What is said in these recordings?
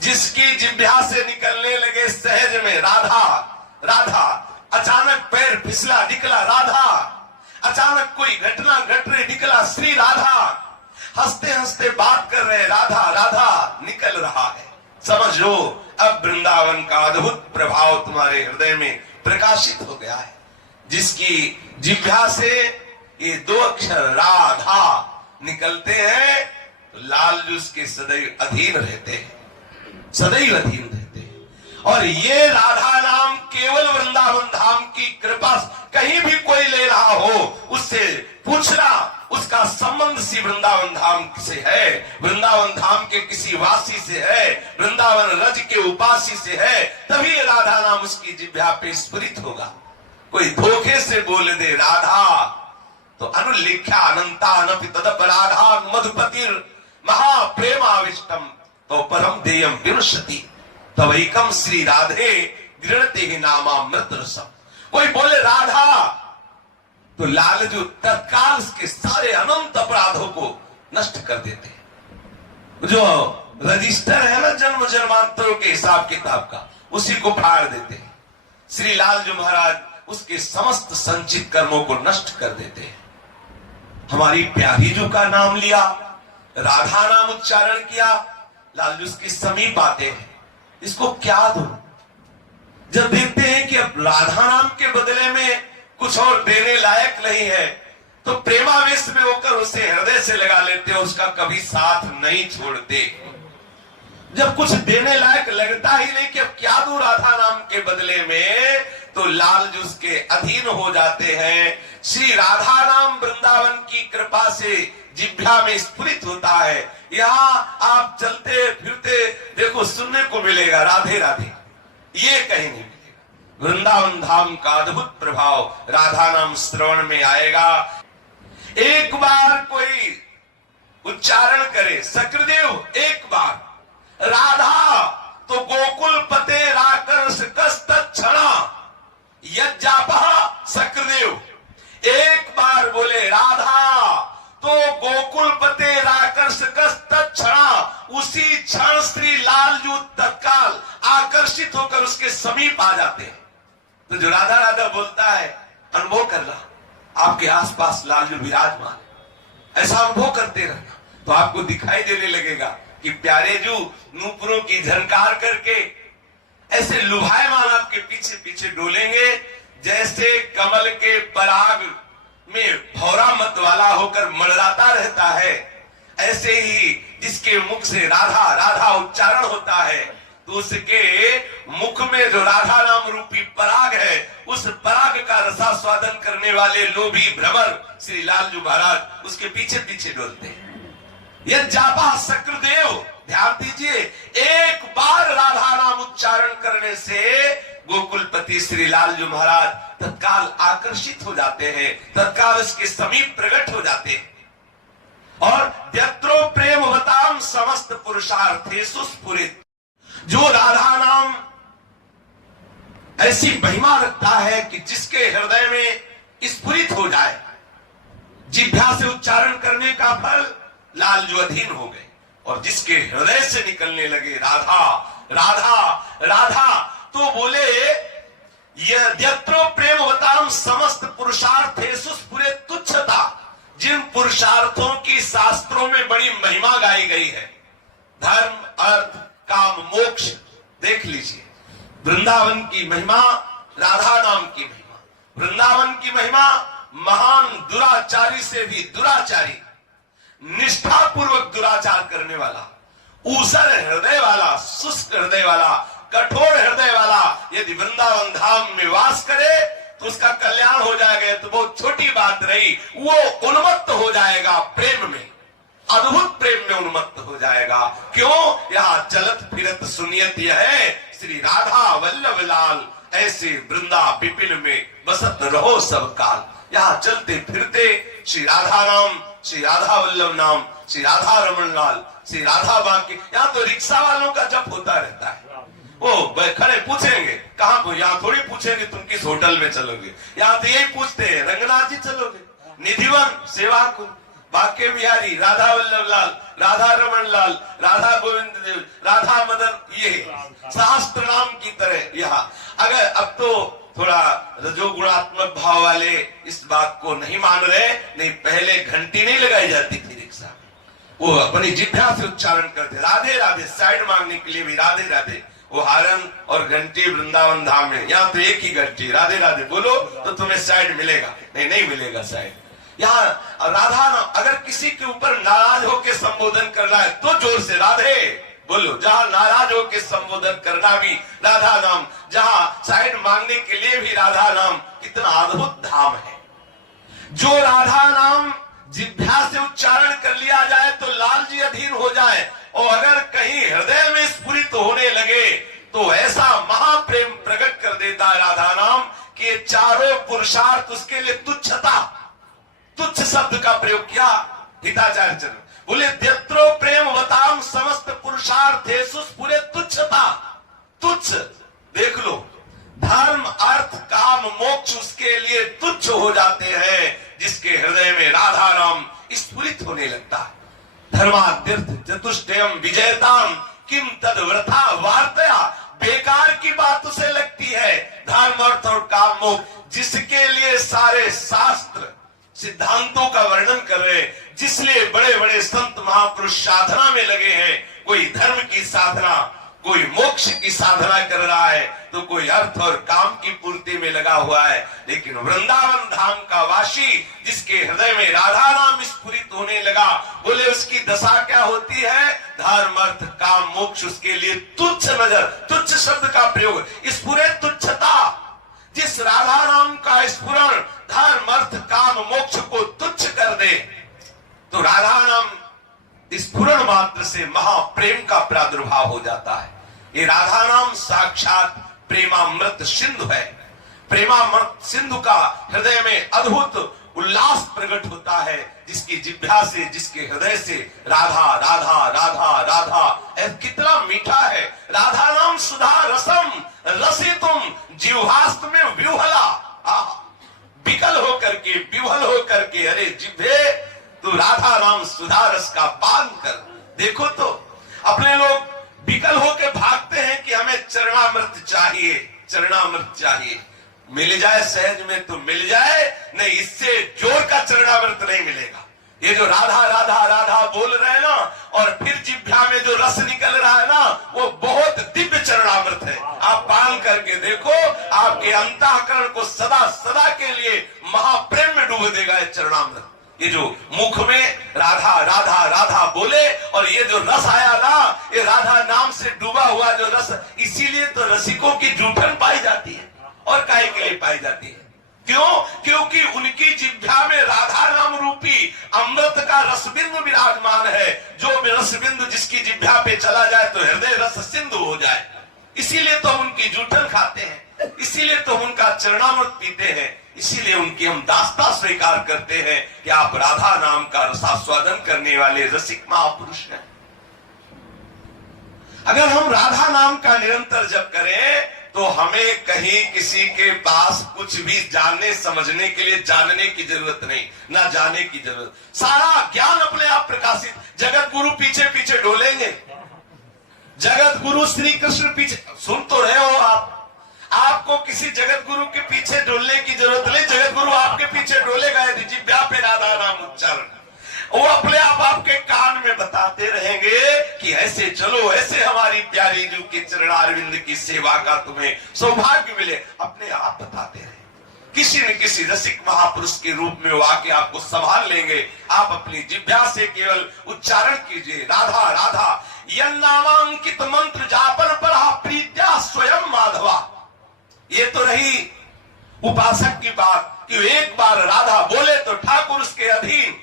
जिसकी जिह्वा से निकलने लगे सहज में राधा राधा, अचानक पैर फिसला निकला राधा, अचानक कोई घटना घट रही निकला श्री राधा, हंसते हंसते बात कर रहे राधा राधा निकल रहा है। समझ लो अब वृंदावन का अद्भुत प्रभाव तुम्हारे हृदय में प्रकाशित हो गया है। जिसकी जिह्वा से ये दो अक्षर राधा निकलते हैं तो लाल जी उसके सदैव अधीन रहते हैं, सदैव अधीन रहते हैं। और ये राधा नाम केवल वृंदावन धाम की कृपा, कहीं भी कोई ले रहा हो उससे पूछना उसका संबंध सी वृंदावन धाम से है, वृंदावन धाम के किसी वासी से है, वृंदावन रज के उपासी से है, तभी राधा नाम उसकी जिह्वा पे स्फुरित होगा। कोई धोखे से बोल दे राधा तो अनुलिख्या अनंता अनपि तदपराधा मधुपतिर महाप्रेमाविष्टम तो परम देयम विरुष्यति तवैकम श्री राधे गृणते ही नामामृत रसम। कोई बोले राधा तो लालजू तत्काल उसके सारे अनंत अपराधों को नष्ट कर देते हैं। जो रजिस्टर है ना जन्म जन्मांतरों के हिसाब किताब का, उसी को फाड़ देते हैं। श्री लालजू महाराज उसके समस्त संचित कर्मों को नष्ट कर देते हैं। हमारी प्यारी जो का नाम लिया, राधा नाम उच्चारण किया, लालजू उसके समीप आते हैं। इसको क्या दो? जब देखते हैं कि अब राधा नाम के बदले में कुछ और देने लायक नहीं है तो प्रेमावेश में होकर उसे हृदय से लगा लेते हो, उसका कभी साथ नहीं छोड़ते। जब कुछ देने लायक लगता ही नहीं कि अब क्या दूं राधा नाम के बदले में, तो लालजू उसके अधीन हो जाते हैं। श्री राधा नाम वृंदावन की कृपा से जिह्वा में स्फुरित होता है। यहाँ आप चलते फिरते देखो सुनने को मिलेगा राधे राधे, ये कहीं नहीं मिलेगा। वृंदावन धाम का अद्भुत प्रभाव राधा नाम श्रवण में आएगा। एक बार कोई उच्चारण करे सकृदेव, एक बार राधा तो गोकुल पते राकर्ष कस्त क्षणा यज्जापा सकृदेव, एक बार बोले राधा तो गोकुल पते राकर्ष कस्त क्षणा, उसी क्षण श्री लालजू तत्काल आकर्षित होकर उसके समीप आ जाते हैं। तो जो राधा राधा बोलता है अनुभव करना, आपके आसपास लालजू विराजमान, ऐसा अनुभव करते रहना तो आपको दिखाई देने लगेगा कि प्यारे जो नूपुरों की झनकार करके ऐसे लुभायमान आपके पीछे पीछे डोलेंगे, जैसे कमल के पराग में भौरा मत वाला होकर मंडराता रहता है, ऐसे ही जिसके मुख से राधा राधा उच्चारण होता है तो उसके मुख में जो राधा नाम रूपी पराग है, उस पराग का रसास्वादन करने वाले लोभी भ्रमर श्री लालजू महाराज उसके पीछे पीछे डोलते हैं। यह जापा सक्रदेव, ध्यान दीजिए, एक बार राधा नाम उच्चारण करने से गोकुलपति श्री लालजू महाराज तत्काल आकर्षित हो जाते हैं, तत्काल उसके समीप प्रकट हो जाते हैं। और यत्रो प्रेमवताम समस्त पुरुषार्थेषु स्फुरित, जो राधा नाम ऐसी महिमा रखता है कि जिसके हृदय में स्फुरित हो जाए, जिह्वा से उच्चारण करने का फल लालजू अधीन हो गए, और जिसके हृदय से निकलने लगे राधा राधा राधा, तो बोले यत्रो प्रेमवताम समस्त पुरुषार्थेषु स्फुरित तुच्छता, जिन पुरुषार्थों की शास्त्रों में बड़ी महिमा गाई गई है, धर्म अर्थ काम मोक्ष, देख लीजिए वृंदावन की महिमा, राधा नाम की महिमा। वृंदावन की महिमा महान दुराचारी से भी दुराचारी, निष्ठा पूर्वक दुराचार करने वाला, ऊसर हृदय वाला, शुष्क हृदय वाला, कठोर हृदय वाला यदि वृंदावन धाम में वास करे तो उसका कल्याण हो जाएगा। तो बहुत छोटी बात रही, वो उन्मत्त हो जाएगा प्रेम में, अद्भुत प्रेम में उन्मत्त हो जाएगा। क्यों? यहाँ चलत फिरत सुनियत यह है श्री राधा वल्लभ लाल, ऐसे वृंदा विपिन में बसत रहो सब काल। यहाँ चलते फिरते श्री राधा नाम, श्री राधा वल्लभ नाम, श्री राधा रमन लाल, श्री राधा बाकी। यहाँ तो रिक्शा वालों का जप होता रहता है, वो खड़े पूछेंगे कहाँ को, यहाँ थोड़ी पूछेंगे तुम किस होटल में चलोगे, यहाँ तो यही पूछते हैं रंगनाथ जी चलोगे, निधिवन सेवा को, बाके बिहारी, राधा वल्लभ लाल, राधा रमन लाल, राधा गोविंद देव, राधा मदन, ये शास्त्र नाम की तरह यहाँ। अगर अब तो थोड़ा रजोगुणात्मक भाव वाले इस बात को नहीं मान रहे, नहीं पहले घंटी नहीं लगाई जाती थी रिक्शा में, वो अपनी जिह्वा से उच्चारण करते राधे राधे, साइड मांगने के लिए भी राधे राधे। वो हारन और घंटी वृंदावन धाम में, यहाँ तो एक ही घंटी, राधे राधे बोलो तो तुम्हें साइड मिलेगा, नहीं मिलेगा साइड। यहाँ राधा नाम, अगर किसी के ऊपर नाराज होकर संबोधन करना है तो जोर से राधे बोलो। जहां नाराज होकर संबोधन करना भी राधा नाम, जहां साइड मांगने के लिए भी राधा नाम, कितना अद्भुत धाम है। जो राधा नाम जिह्वा से उच्चारण कर लिया जाए तो लाल जी अधीन हो जाए, और अगर कहीं हृदय में स्फुरित होने लगे तो ऐसा महाप्रेम प्रकट कर देता है राधा नाम कि ये चारों पुरुषार्थ उसके लिए तुच्छता, तुच्छ शब्द का प्रयोग किया हिताचार्य चरण बोले, यत्रो प्रेम वताम समस्त पुरुषार्थेषु स्फुरे तुच्छता। तुच्छ देख लो, धर्म अर्थ काम मोक्ष उसके लिए तुच्छ हो जाते हैं जिसके हृदय में राधा नाम स्फुरित होने लगता है। धर्मातीर्थ चतुष्टयम विजयताम किम तद वृथा वार्तया, बेकार की बात उसे लगती है धर्म अर्थ और काम मोक्ष, जिसके लिए सारे शास्त्र सिद्धांतों का वर्णन कर रहे, जिसलिए बड़े बड़े संत महापुरुष साधना में लगे हैं। कोई धर्म की साधना, कोई मोक्ष की साधना कर रहा है, तो कोई अर्थ और काम की पूर्ति में लगा हुआ है। लेकिन वृंदावन धाम का वासी जिसके हृदय में राधा नाम स्फुरित होने लगा, बोले उसकी दशा क्या होती है, धर्म अर्थ काम मोक्ष उसके लिए तुच्छ नजर, तुच्छ शब्द का प्रयोग, स्फुरे तुच्छता। जिस राधा नाम का स्फुरण धर्म अर्थ काम मोक्ष को तुच्छ कर दे, तो राधा नाम स्फुरण मात्र से महाप्रेम का प्रादुर्भाव हो जाता है। ये राधा नाम साक्षात प्रेमामृत सिंधु है। प्रेमामृत सिंधु का हृदय में अद्भुत उल्लास प्रकट होता है, जिसकी जिह्वा से, जिसके हृदय से राधा राधा राधा राधा, कितना मीठा है। राधा नाम सुधा रसम रसितुम जिह्वास्त में विह्वला, विकल होकर के, विह्वल होकर के, अरे जिह्वे तो राधा नाम सुधा रस का पान कर। देखो तो अपने लोग विकल होकर भागते हैं कि हमें चरणामृत चाहिए, चरणामृत चाहिए। मिल जाए सहज में तो मिल जाए, नहीं इससे जोर का चरणामृत नहीं मिलेगा। ये जो राधा राधा राधा बोल रहे हैं ना, और फिर जिह्वा में जो रस निकल रहा है ना, वो बहुत दिव्य चरणामृत है। आप पान करके देखो, आपके अंतःकरण को सदा सदा के लिए महाप्रेम में डूब देगा ये चरणामृत। ये जो मुख में राधा राधा राधा बोले, और ये जो रस आया ना, ये राधा नाम से डूबा हुआ जो रस, इसीलिए तो रसिकों की जूठन पाई जाती है। और काहे के लिए पाई जाती है? क्यों? क्योंकि उनकी जिह्वा में राधा नाम रूपी अमृत का रसबिंदु विराजमान है। जो रसबिंदु जिसकी जिह्वा पे चला जाए तो हृदय रस सिंधु हो जाए। इसीलिए तो हम उनकी जूठन खाते हैं, इसीलिए तो हम उनका चरणामृत पीते हैं, इसीलिए उनकी हम दास्ता स्वीकार करते हैं कि आप राधा नाम का रसास्वादन करने वाले रसिक महापुरुष हैं। अगर हम राधा नाम का निरंतर जप करें तो हमें कहीं किसी के पास कुछ भी जानने समझने के लिए जानने की जरूरत नहीं, ना जाने की जरूरत। सारा ज्ञान अपने आप प्रकाशित। जगत गुरु पीछे पीछे डोलेंगे, जगत गुरु श्री कृष्ण पीछे, सुन तो रहे हो आप, आपको किसी जगत गुरु के पीछे डोलने की जरूरत नहीं। जगत गुरु आपके पीछे डोलेगा यदि जिह्वा पे राधा नाम उच्चारण, वो अपने आप आपके कान में बताते रहेंगे कि ऐसे चलो, ऐसे हमारी प्यारी जू के चरणारविंद की सेवा का तुम्हें सौभाग्य मिले। अपने आप बताते रहे, किसी न किसी रसिक महापुरुष के रूप में वो आके आपको संभाल लेंगे। आप अपनी जिह्वा से केवल उच्चारण कीजिए राधा राधा। यन्नामांकित मंत्र जापन पर प्रीत्या स्वयं माधवा। ये तो रही उपासक की बात कि एक बार राधा बोले तो ठाकुर उसके अधीन।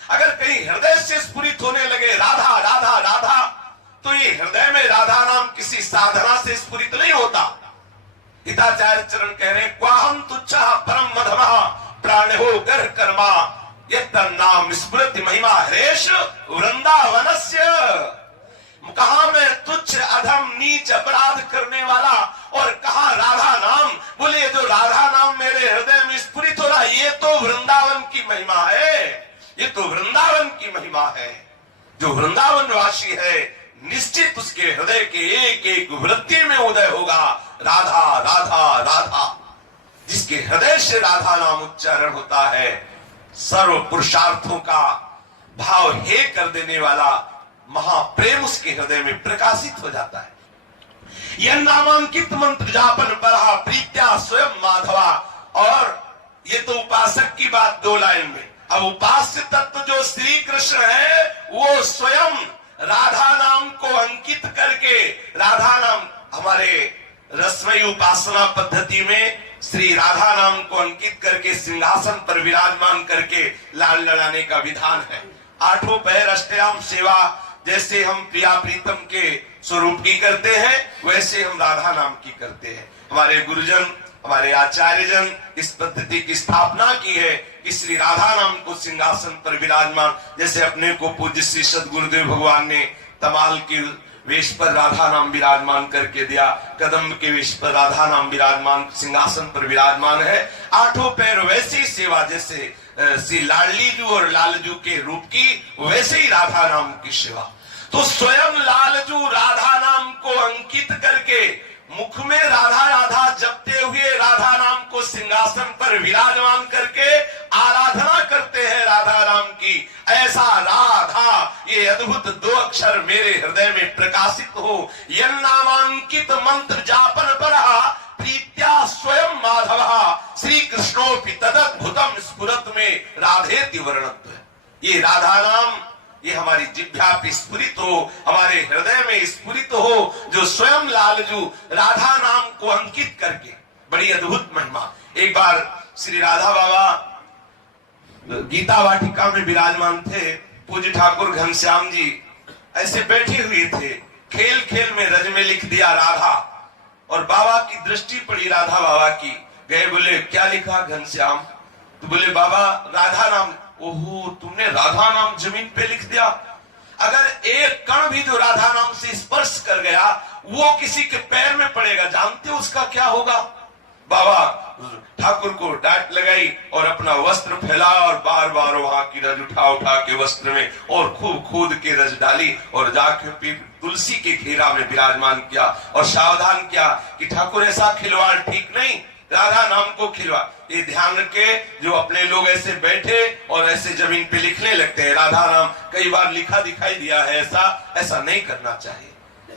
अगर कहीं हृदय से स्फुरित होने लगे राधा राधा राधा, तो ये हृदय में राधा नाम किसी साधना से स्फुरित नहीं होता। हिताचार्य चरण कह रहे हैं, क्वाहम तुच्छा परम मधमः प्राणहो गर्ह कर्मा यत्तन्नाम स्मृति महिमा हरेश वृंदावनस्य। कहा मैं तुच्छ अधम नीच अपराध करने वाला, और कहा राधा नाम। बोले जो राधा नाम मेरे हृदय में स्फुरित हो रहा, ये तो वृंदावन की महिमा है, ये तो वृंदावन जो वृंदावन वासी है निश्चित उसके हृदय के एक एक वृत्ति में उदय होगा राधा राधा राधा। जिसके हृदय से राधा नाम उच्चारण होता है सर्व पुरुषार्थों का भाव हे कर देने वाला महाप्रेम उसके हृदय में प्रकाशित हो जाता है। यह नामांकित मंत्र जापन पढ़ा प्रीत्या स्वयं माधवा। और ये तो उपासक की बात 2 लाइन में। अब उपास्य तत्व जो श्री कृष्ण है वो स्वयं राधा नाम को अंकित करके, राधा नाम हमारे रसमयी उपासना पद्धति में श्री राधा नाम को अंकित करके सिंहासन पर विराजमान करके लाल लड़ाने का विधान है। 8 पहर अष्टयाम सेवा जैसे हम प्रिया प्रीतम के स्वरूप की करते हैं वैसे हम राधा नाम की करते हैं। हमारे गुरुजन हमारे आचार्यजन इस पद्धति की स्थापना की है कि श्री राधा नाम को सिंहासन पर विराजमान, जैसे अपने को पूज्य श्री सद्गुरुदेव भगवान ने तमाल के वेश पर राधा नाम विराजमान करके दिया, कदम के वेश पर राधा नाम विराजमान सिंहासन पर विराजमान है। 8 पैर वैसी सेवा जैसे श्री लाडलीजू और लालजू के रूप की वैसे ही राधा नाम की सेवा। तो स्वयं लालजू राधा नाम को अंकित करके मुख में राधा राधा जपते हुए राधा नाम को सिंहासन पर विराजमान करके आराधना करते हैं राधा नाम की। ऐसा राधा ये अद्भुत 2 अक्षर मेरे हृदय में प्रकाशित हो। यह नामांकित मंत्र जापन पढ़ा प्रीत्या स्वयं माधव श्री कृष्णोपि तदद्भुतम स्फुरत में राधेति वर्णत्व। ये राधा नाम ये हमारी जिह्वा पे स्फुरित हो, हमारे हृदय में स्फुरित हो, जो स्वयं लालजू राधा नाम को अंकित करके। बड़ी अद्भुत महिमा। एक बार श्री राधा बाबा गीता वाटिका में विराजमान थे। पूज्य ठाकुर घनश्याम जी ऐसे बैठे हुए थे, खेल खेल में रज में लिख दिया राधा, और बाबा की दृष्टि पड़ी राधा बाबा की। गए बोले क्या लिखा घनश्याम? तो बोले बाबा राधा नाम। ओहो तुमने राधा नाम जमीन पे लिख दिया। अगर एक कण भी जो राधा नाम से स्पर्श कर गया वो किसी के पैर में पड़ेगा, जानते हो उसका क्या होगा? बाबा ठाकुर को डांट लगाई और अपना वस्त्र फैलाया और बार बार वहां की रज उठा उठा के वस्त्र में और खूब खूद के रज डाली और जाके तुलसी के घेरा में विराजमान किया और सावधान किया कि ठाकुर ऐसा खिलवाड़ ठीक नहीं, राधा नाम को खिलवा। ये ध्यान रखे जो अपने लोग ऐसे बैठे और ऐसे जमीन पे लिखने लगते हैं राधा नाम, कई बार लिखा दिखाई दिया है, ऐसा नहीं करना चाहिए।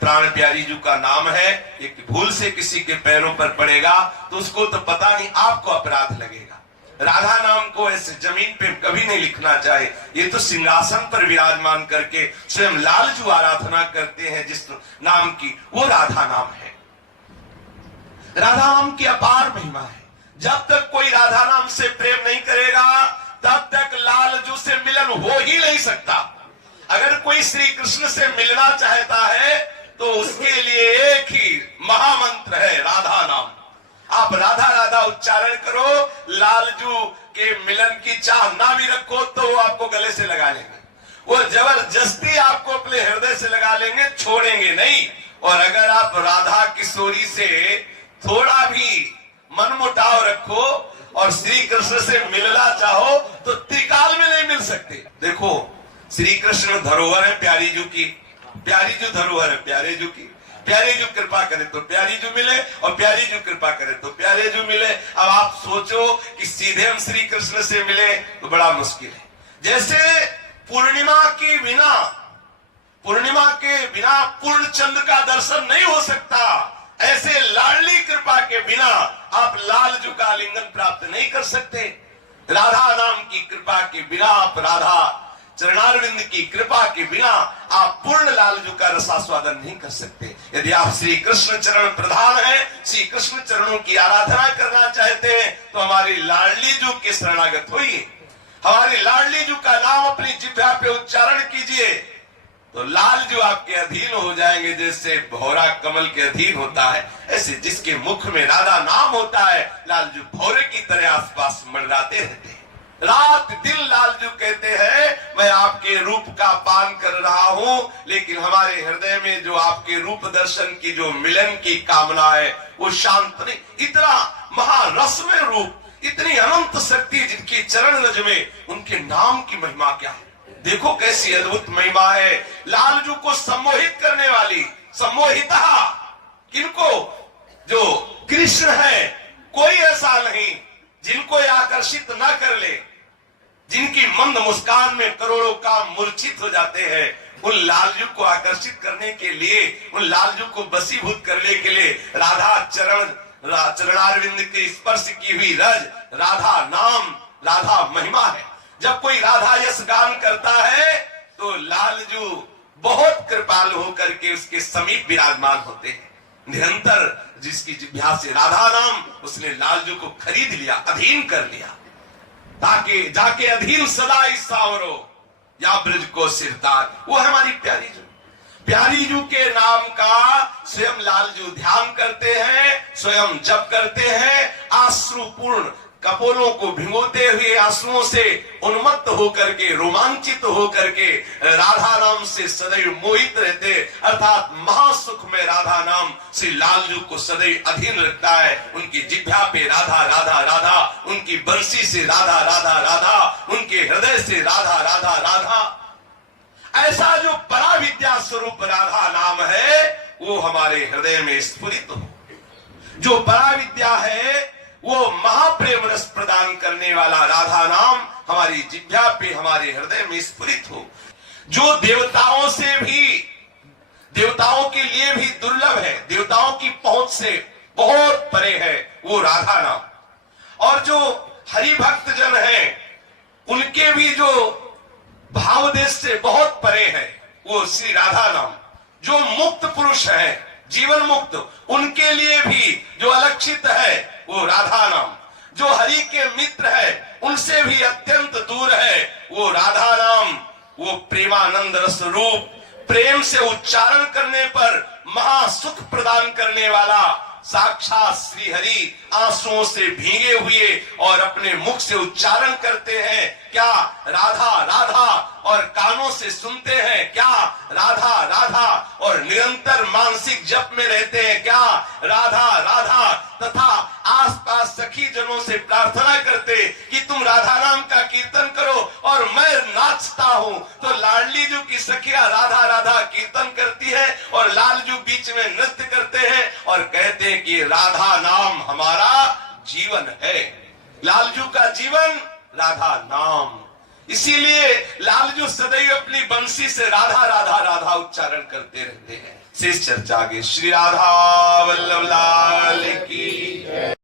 प्राण प्यारी जी का नाम है, एक भूल से किसी के पैरों पर पड़ेगा तो उसको तो पता नहीं, आपको अपराध लगेगा। राधा नाम को ऐसे जमीन पे कभी नहीं लिखना चाहिए। ये तो सिंहासन पर विराजमान करके स्वयं लालजू आराधना करते हैं जिस नाम की, वो राधा नाम है। राधा नाम की अपार महिमा है। जब तक कोई राधा नाम से प्रेम नहीं करेगा तब तक लालजू से मिलन हो ही नहीं सकता। अगर कोई श्री कृष्ण से मिलना चाहता है तो उसके लिए एक ही महामंत्र है राधा नाम। आप राधा राधा उच्चारण करो, लालजू के मिलन की चाह ना भी रखो तो वो आपको गले से लगा लेंगे, वो जबरदस्ती आपको अपने हृदय से लगा लेंगे, छोड़ेंगे नहीं। और अगर आप राधा किशोरी से थोड़ा भी मनमुटाव रखो और श्री कृष्ण से मिलना चाहो तो त्रिकाल में नहीं मिल सकते। देखो श्री कृष्ण धरोहर है प्यारी जू की, प्यारी जू धरोहर है प्यारे जू की। प्यारे जू कृपा करे तो प्यारी जू मिले और प्यारी जू कृपा करे तो प्यारे जू मिले। अब आप सोचो कि सीधे हम श्री कृष्ण से मिले तो बड़ा मुश्किल है। जैसे पूर्णिमा के बिना पूर्ण चंद्र का दर्शन नहीं हो सकता, ऐसे लाडली कृपा के बिना आप लालजू का आलिंगन प्राप्त नहीं कर सकते। राधा नाम की कृपा के बिना, आप राधा चरणारविंद की कृपा के बिना आप पूर्ण लालजू का रसास्वादन नहीं कर सकते। यदि आप श्री कृष्ण चरण प्रधान हैं, श्री कृष्ण चरणों की आराधना करना चाहते हैं तो हमारी लाडलीजू के शरणागत होइए, हमारी लाडलीजू का नाम अपनी जिह्वा पे उच्चारण कीजिए तो लालजू आपके अधीन हो जाएंगे। जैसे भौरा कमल के अधीन होता है, ऐसे जिसके मुख में राधा नाम होता है लालजू भौरे की तरह आसपास मंडराते रहते हैं। रात दिन लालजू कहते हैं मैं आपके रूप का पान कर रहा हूं, लेकिन हमारे हृदय में जो आपके रूप दर्शन की जो मिलन की कामना है वो शांत नहीं। इतना महारसमय रूप, इतनी अनंत शक्ति जिनकी चरण रज में, उनके नाम की महिमा क्या है। देखो कैसी अद्भुत महिमा है। लालजू को सम्मोहित करने वाली, सम्मोहिता किनको? जो कृष्ण है, कोई ऐसा नहीं जिनको ये आकर्षित ना कर ले, जिनकी मंद मुस्कान में करोड़ों काम मूर्छित हो जाते हैं। उन लालजू को आकर्षित करने के लिए, उन लालजू को वशीभूत करने के लिए राधा चरणारविंद के स्पर्श की हुई रज, राधा नाम, राधा महिमा है। जब कोई राधा यश गान करता है तो लालजू बहुत कृपालु होकर के उसके समीप विराजमान होते हैं। निरंतर जिसकी जिह्वा से राधा नाम, उसने लालजू को खरीद लिया, अधीन कर लिया, ताकि जाके अधीन सदा इस सावरो या ब्रज को सिरतार। वो है हमारी प्यारी जू। प्यारी जू के नाम का स्वयं लालजू ध्यान करते हैं, स्वयं जप करते हैं, आश्रुपूर्ण कपोलों को भिगोते हुए आंसुओं से उन्मत्त होकर के, रोमांचित होकर के राधा नाम से सदैव मोहित रहते, अर्थात महासुख में राधा नाम श्री लालजू को सदैव अधीन रखता है। उनकी जिह्वा पे राधा राधा राधा, उनकी बंसी से राधा राधा राधा, उनके हृदय से राधा राधा राधा। ऐसा जो पराविद्या स्वरूप राधा नाम है वो हमारे हृदय में स्फुरित हो। जो पराविद्या है वो महाप्रेम रस प्रदान करने वाला राधा नाम हमारी जिह्वा पे, हमारे हृदय में स्फुरित हो। जो देवताओं से भी, देवताओं के लिए भी दुर्लभ है, देवताओं की पहुंच से बहुत परे है, वो राधा नाम। और जो हरि भक्त जन है उनके भी जो भाव देश से बहुत परे है, वो श्री राधा नाम। जो मुक्त पुरुष है, जीवन मुक्त, उनके लिए भी जो अलक्षित है वो राधा नाम। जो हरि के मित्र है उनसे भी अत्यंत दूर है, वो राधा नाम। वो प्रेमानंद रस रूप, प्रेम से उच्चारण करने पर महासुख प्रदान करने वाला साक्षात श्री हरि आंसुओं से भीगे हुए और अपने मुख से उच्चारण करते हैं क्या राधा राधा, और कानों से सुनते हैं क्या राधा राधा, और निरंतर मानसिक जप में रहते हैं क्या राधा राधा, तथा आसपास सखी जनों से प्रार्थना करते कि तुम राधा नाम का कीर्तन करो और मैं नाचता हूँ। तो लाडली जू की सखिया राधा राधा कीर्तन करती है और लालजू बीच में नृत्य करते हैं और कहते हैं कि राधा नाम हमारा जीवन है। लालजू का जीवन राधा नाम। इसीलिए लालजू सदैव अपनी बंसी से राधा राधा राधा उच्चारण करते रहते हैं। शेष चर्चा आगे। श्री राधा वल्लभ लाल की।